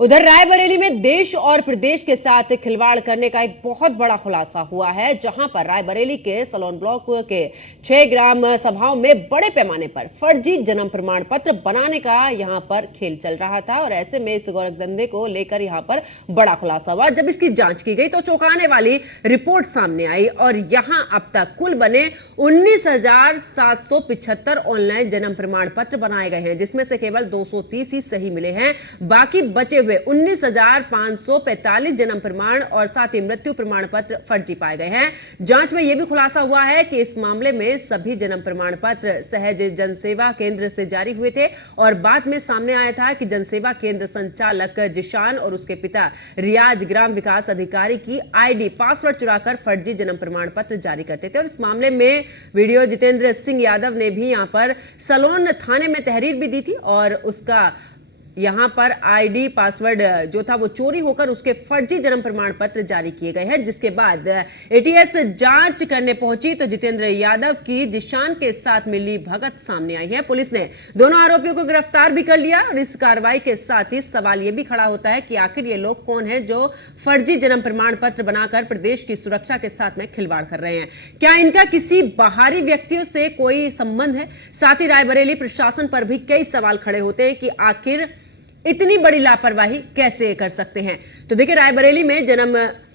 उधर रायबरेली में देश और प्रदेश के साथ खिलवाड़ करने का एक बहुत बड़ा खुलासा हुआ है, जहां पर रायबरेली के सलोन ब्लॉक के 6 ग्राम सभाओं में बड़े पैमाने पर फर्जी जन्म प्रमाण पत्र बनाने का यहां पर खेल चल रहा था। और ऐसे में इस गोरखधंधे को लेकर यहां पर बड़ा खुलासा हुआ। जब इसकी जांच की गई तो चौंकाने वाली रिपोर्ट सामने आई और यहां अब तक कुल बने 19,775 ऑनलाइन जन्म प्रमाण पत्र बनाए गए हैं, जिसमें से केवल 230 ही सही मिले हैं। बाकी बचे 19,545 जन्म प्रमाण और साथ ही मृत्यु प्रमाण पत्र फर्जी पाए गए हैं। जांच में यह भी खुलासा हुआ है कि इस मामले में सभी जन्म प्रमाण पत्र सहज जनसेवा केंद्र से जारी हुए थे और बाद में सामने आया था कि जनसेवा केंद्र संचालक जिशान और उसके पिता रियाज ग्राम विकास अधिकारी की आईडी पासवर्ड चुराकर फर्जी जन्म प्रमाण पत्र जारी करते थे। और इस मामले में वीडियो जितेंद्र सिंह यादव ने भी यहां पर सलोन थाने में तहरीर भी दी थी और उसका यहां पर आईडी पासवर्ड जो था वो चोरी होकर उसके फर्जी जन्म प्रमाण पत्र जारी किए गए हैं। जिसके बाद एटीएस जांच करने पहुंची तो जितेंद्र यादव की जिशान के साथ मिली भगत सामने आई है। पुलिस ने दोनों आरोपियों को गिरफ्तार भी कर लिया और इस कार्रवाई के साथ ही सवाल यह भी खड़ा होता है कि आखिर ये लोग कौन है जो फर्जी जन्म प्रमाण पत्र बनाकर प्रदेश की सुरक्षा के साथ में खिलवाड़ कर रहे हैं। क्या इनका किसी बाहरी व्यक्तियों से कोई संबंध है? साथ ही रायबरेली प्रशासन पर भी कई सवाल खड़े होते हैं कि आखिर इतनी बड़ी लापरवाही कैसे कर सकते हैं। तो देखिए, रायबरेली में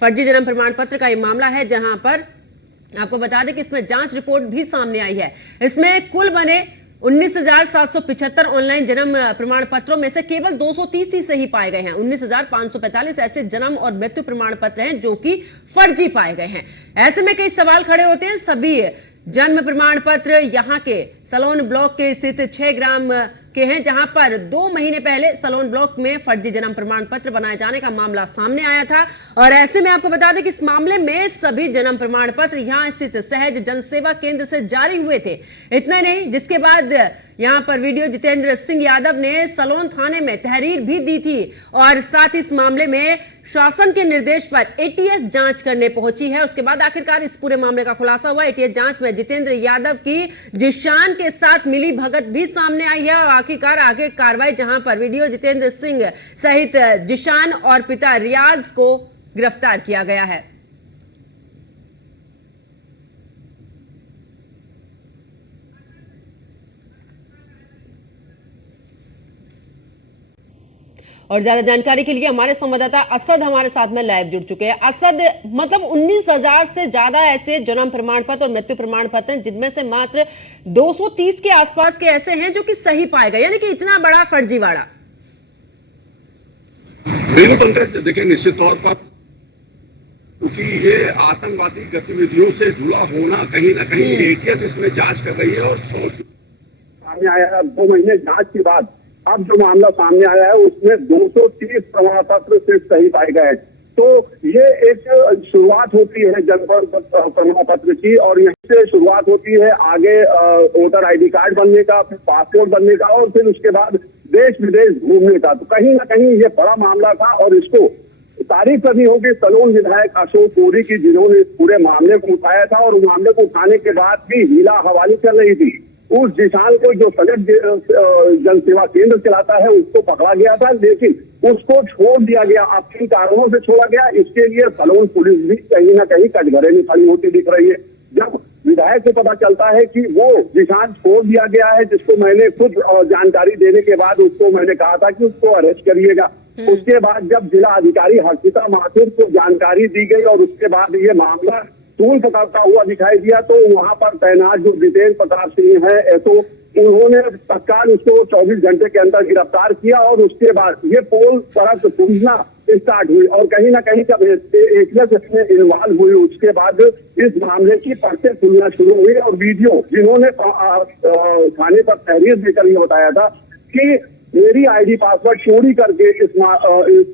फर्जी जन्म प्रमाण पत्र का यह मामला है, जहां पर आपको बता दें कि इसमें जांच रिपोर्ट भी सामने आई है। इसमें कुल बने 19,775 ऑनलाइन जन्म प्रमाण पत्रों में से केवल 230 ही सही पाए गए हैं। 19,545 ऐसे जन्म और मृत्यु प्रमाण पत्र हैं जो कि फर्जी पाए गए हैं। ऐसे में कई सवाल खड़े होते हैं। सभी जन्म प्रमाण पत्र यहां के सलोन ब्लॉक के स्थित 6 ग्राम के हैं, जहां पर 2 महीने पहले सलोन ब्लॉक में फर्जी जन्म प्रमाण पत्र बनाए जाने का मामला सामने आया था। और ऐसे में आपको बता दें कि इस मामले में सभी जन्म प्रमाण पत्र यहां स्थित सहज जनसेवा केंद्र से जारी हुए थे। इतना नहीं, जिसके बाद यहां पर वीडियो जितेंद्र सिंह यादव ने सलोन थाने में तहरीर भी दी थी और साथ ही इस मामले में शासन के निर्देश पर एटीएस जांच करने पहुंची है। उसके बाद आखिरकार इस पूरे मामले का खुलासा हुआ। एटीएस जांच में जितेंद्र यादव की जिशान के साथ मिली भगत भी सामने आई है और आखिरकार आगे कार्रवाई, जहां पर वीडियो जितेंद्र सिंह सहित जिशान और पिता रियाज को गिरफ्तार किया गया है। और ज्यादा जानकारी के लिए हमारे संवाददाता असद हमारे साथ में लाइव जुड़ चुके हैं। असद, मतलब 19,000 से ज्यादा ऐसे जन्म प्रमाण पत्र और मृत्यु प्रमाण पत्र हैं, जिनमें से मात्र 230 के आसपास के ऐसे हैं जो कि सही पाए गए, यानी कि इतना बड़ा फर्जीवाड़ा। बिल्कुल, देखिए निश्चित तौर पर क्योंकि ये आतंकवादी गतिविधियों से जुड़ा होना कहीं ना कहीं एटीएस इसमें जांच कर रही है और सामने आया है। 2 महीने जांच के बाद अब जो मामला सामने आया है उसमें 230 प्रमाण पत्र सिर्फ सही पाए गए। तो ये एक शुरुआत होती है जन्म प्रमाण पत्र की और यहीं से शुरुआत होती है आगे वोटर आईडी कार्ड बनने का, फिर पासपोर्ट बनने का और फिर उसके बाद देश विदेश घूमने का। तो कहीं ना कहीं ये बड़ा मामला था और इसको तारीफ करनी होगी सलोन विधायक अशोक कोरी की, जिन्होंने इस पूरे मामले को उठाया था और मामले को उठाने के बाद भी हीला हवाली चल रही थी। उस जिशान को जो सजग जनसेवा केंद्र चलाता है उसको पकड़ा गया था, लेकिन उसको छोड़ दिया गया। अब किन कारणों से छोड़ा गया, इसके लिए सलोन पुलिस भी कहीं ना कहीं कटघरे में खड़ी होती दिख रही है। जब विधायक को पता चलता है कि वो जिशान छोड़ दिया गया है, जिसको मैंने खुद जानकारी देने के बाद उसको मैंने कहा था कि उसको अरेस्ट करिएगा, उसके बाद जब जिला अधिकारी हर्षिता माथुर को जानकारी दी गई और उसके बाद ये मामला तूल पकड़ता हुआ दिखाई दिया, तो वहां पर तैनात जो जितेंद्र प्रताप सिंह है एसओ, उन्होंने तत्काल उसको 24 घंटे के अंदर गिरफ्तार किया और उसके बाद ये पोल परत सूचना स्टार्ट हुई और कहीं ना कहीं जब एटीएस इसमें इन्वॉल्व हुई उसके बाद इस मामले की पर्चे खुलना शुरू हुई और वीडियो जिन्होंने थाने पर तहरीर देकर ये बताया था कि मेरी आईडी पासवर्ड चोरी करके इस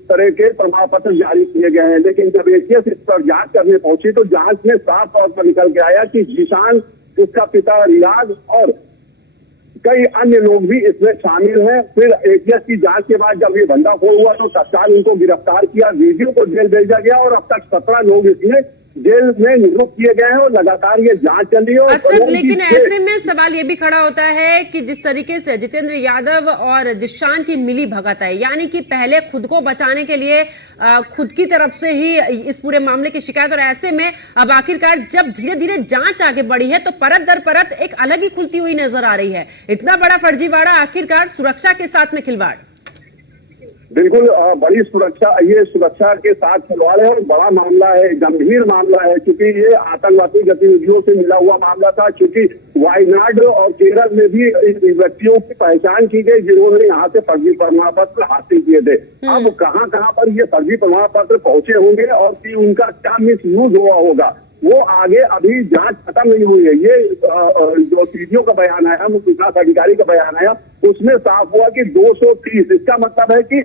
तरह के प्रमाण पत्र जारी किए गए हैं। लेकिन जब एटीएस इस पर जांच करने पहुंची तो जांच में साफ तौर पर निकल के आया कि जिशान, उसका पिता रियाज और कई अन्य लोग भी इसमें शामिल हैं। फिर एटीएस की जांच के बाद जब ये भंडाफोड़ हुआ तो तत्काल उनको गिरफ्तार किया, वीडियो को जेल भेजा गया और अब तक 17 लोग इसमें जेल में नियुक्त किए गए हैं और लगातार ये जांच चल रही है। और असद, करोड़ की लेकिन छह- ऐसे में सवाल ये भी खड़ा होता है कि जिस तरीके से जितेंद्र यादव और जिशान की मिली भगत है, यानी कि पहले खुद को बचाने के लिए खुद की तरफ से ही इस पूरे मामले की शिकायत, और ऐसे में अब आखिरकार जब धीरे धीरे जांच आगे बढ़ी है तो परत दर परत एक अलग ही खुलती हुई नजर आ रही है। इतना बड़ा फर्जीवाड़ा, आखिरकार सुरक्षा के साथ में खिलवाड़। बिल्कुल बड़ी सुरक्षा, ये सुरक्षा के साथ खिलवाड़ है और बड़ा मामला है, गंभीर मामला है, क्योंकि ये आतंकवादी गतिविधियों से मिला हुआ मामला था। क्योंकि वायनाड और केरल में भी इन व्यक्तियों की पहचान की गई जिन्होंने यहाँ से फर्जी प्रमाण पत्र हासिल किए थे। अब कहाँ कहाँ पर ये फर्जी प्रमाण पत्र पहुंचे होंगे और कि उनका क्या मिस यूज हुआ होगा, वो आगे अभी जांच खत्म नहीं हुई है। ये जो सीडीओ का बयान आया, मुख्य विकास अधिकारी का बयान आया, उसमें साफ हुआ कि 230, इसका मतलब है कि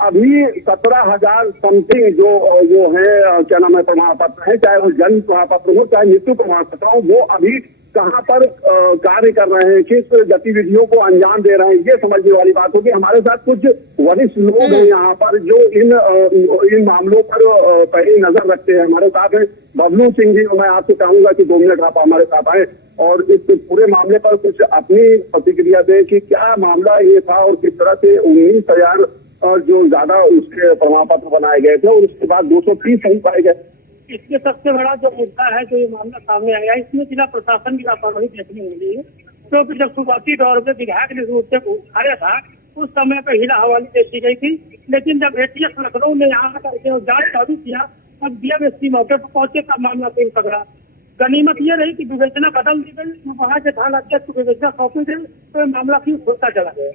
अभी 17,000 समथिंग जो है क्या नाम है प्रमाण पत्र है, चाहे वो जन्म प्रमाण पत्र हो चाहे मृत्यु प्रमाण पत्र हो, वो अभी कहाँ पर कार्य कर रहे हैं, किस गतिविधियों को अंजाम दे रहे हैं, ये समझने वाली बात होगी। हमारे साथ कुछ वरिष्ठ लोग हैं यहाँ पर जो इन मामलों पर पहली नजर रखते हैं। हमारे साथ हैं बबलू सिंह जी। मैं आपसे चाहूंगा कि 2 मिनट आप हमारे साथ आए और इस पूरे मामले पर कुछ अपनी प्रतिक्रिया दें कि क्या मामला ये था और किस तरह से 19,000 जो ज्यादा उसके प्रमाण पत्र बनाए गए थे और उसके बाद 230 सही पाए गए। इसमें सबसे बड़ा जो मुद्दा है, जो ये मामला सामने आया है, इसमें जिला प्रशासन की लापरवाही देखने मिली है। क्योंकि जब शुरुआती दौर में विधायक ने मुद्दे को उठाया था, उस समय पर हिला हवाली देखी गई थी, लेकिन जब एटीएस लखनऊ ने यहाँ करके जांच चालू किया, तब डीएमएसपी मौके पर पहुंचे, तब मामला तेज पकड़ा। गनीमत ये रही कि विवेचना बदल दी गई, वहाँ के थाना अध्यक्ष को विवेचना सौंपी गई, तो मामला फिर होता चला गया।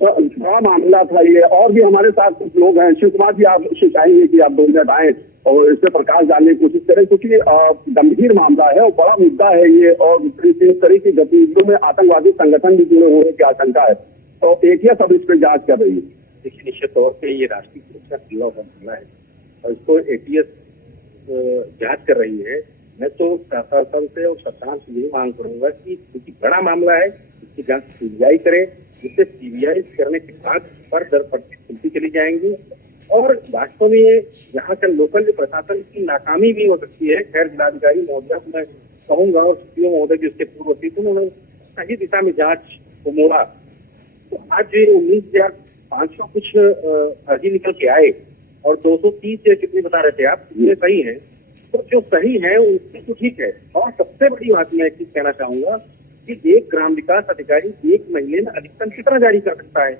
बड़ा मामला था ये। और भी हमारे साथ कुछ लोग हैं। शिव कुमार जी, आपसे चाहेंगे कि आप 2 मिनट आए और इस पर प्रकाश डालने की कोशिश करें, क्योंकि गंभीर मामला है और बड़ा मुद्दा है ये, और इस तरह की गतिविधियों में आतंकवादी संगठन भी जुड़े होने की आशंका है। तो एटीएस अब इस पर जांच कर रही है। देखिए, निश्चित तौर पर ये राष्ट्रीय सुरक्षा से जुड़ा हुआ मामला है और इसको एटीएस जांच कर रही है। मैं तो प्रशासन से और सरकार से यही मांग करूंगा कि क्योंकि बड़ा मामला है, इसकी जांच सीबीआई करे, जिससे सीबीआई करने के बाद पर दर पर खुलती चली जाएंगी। और वास्तव में यहाँ का लोकल जो प्रशासन की नाकामी भी हो सकती है। खैर, जिलाधिकारी महोदय को मैं कहूंगा और सीओ महोदय जी उसके पूर्व थी, तो उन्होंने सही दिशा में जांच को मोड़ा। तो आज 19,500 कुछ अर्जी निकल के आए और 230 कितने बता रहे थे आप, ये सही है। तो जो सही है उससे तो ठीक है। और सबसे बड़ी बात मैं एक चीज कहना चाहूंगा कि एक ग्राम विकास अधिकारी एक महीने में अधिकतम कितना जारी कर सकता है।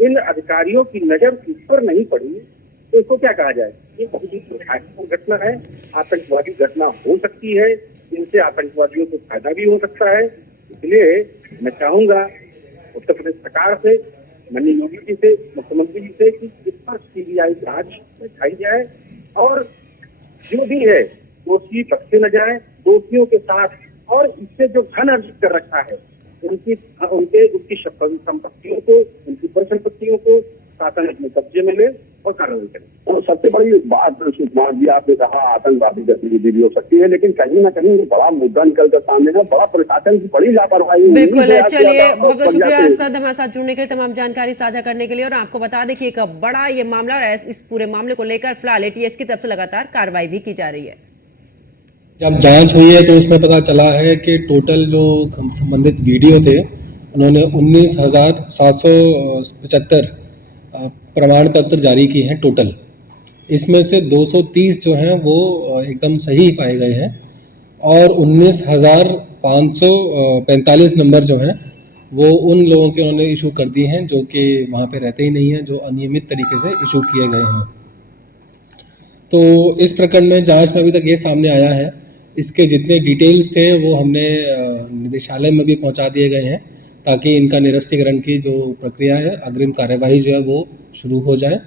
इन अधिकारियों की नजर इस पर नहीं पड़ी तो इसको क्या कहा जाए। ये बहुत ही दुर्भाग्यपूर्ण घटना है। आतंकवादी घटना हो सकती है, इनसे आतंकवादियों को फायदा भी हो सकता है। इसलिए मैं चाहूंगा उत्तर प्रदेश सरकार से, माननीय योगी जी से, मुख्यमंत्री जी से कि इस पर सीबीआई जांच दिखाई जाए और जो भी है दोषी बख्शे न जाए, दोषियों के साथ। और इससे जो धन अर्जित कर रखा है उनकी संपत्तियों को, उनकी परिसंपत्तियों को शासन अपने कब्जे में ले और कार्रवाई करे। और सबसे बड़ी बात सुषमा जी, आपने कहा आतंकवादी गतिविधि भी हो सकती है, लेकिन कहीं ना कहीं बड़ा मुद्दा निकल कर सामने है, बड़ा प्रशासन की बड़ी लापरवाही। बिल्कुल, चलिए बहुत बहुत शुक्रिया असद हमारे साथ जुड़ने के लिए, तमाम जानकारी साझा करने के लिए। और आपको बता दें कि एक बड़ा ये मामला और इस पूरे मामले को लेकर फिलहाल एटीएस की तरफ से लगातार कार्रवाई भी की जा रही है। जब जांच हुई है तो इसमें पता चला है कि टोटल जो संबंधित वीडियो थे उन्होंने 19,775 प्रमाण पत्र जारी किए हैं टोटल। इसमें से 230 जो हैं वो एकदम सही पाए गए हैं और 19,545 नंबर जो हैं वो उन लोगों के उन्होंने इशू कर दिए हैं जो कि वहाँ पे रहते ही नहीं हैं, जो अनियमित तरीके से इशू किए गए हैं। तो इस प्रकरण में जांच में अभी तक ये सामने आया है, इसके जितने डिटेल्स थे वो हमने निदेशालय में भी पहुंचा दिए गए हैं ताकि इनका निरस्तीकरण की जो प्रक्रिया है, अग्रिम कार्यवाही जो है वो शुरू हो जाए।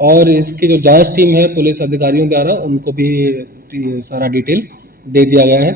और इसकी जो जांच टीम है पुलिस अधिकारियों द्वारा, उनको भी सारा डिटेल दे दिया गया है।